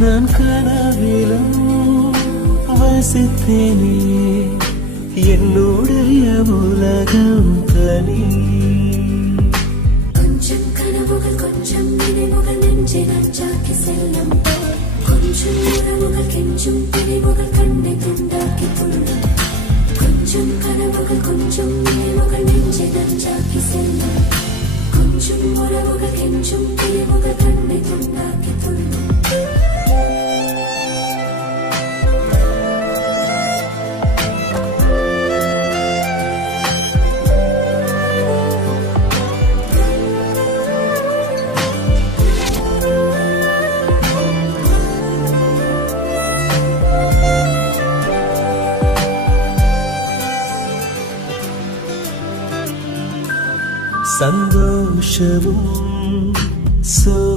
நான் கனவிலும் வசித்தேனே என்னுடைய உலகம் தனி. கொஞ்சம் கனவுகள் கொஞ்சம் நினைவுகள் நெஞ்சை நஞ்சாக்கி செல்லும். கொஞ்சம் உறவுகள் கெஞ்சும் பிரிவுகள் கண்ணை துண்டாக்கி கொள்ளும். கொஞ்சம் கனவுகள் கொஞ்சம் நினைவுகள் நெஞ்சை நஞ்சாக்கி செல்லும். கொஞ்சம் உறவுகள் கெஞ்சும் பிரிவுகள் கண்ணை துண்டாக்கி கொள்ளும். சந்தோஷமும்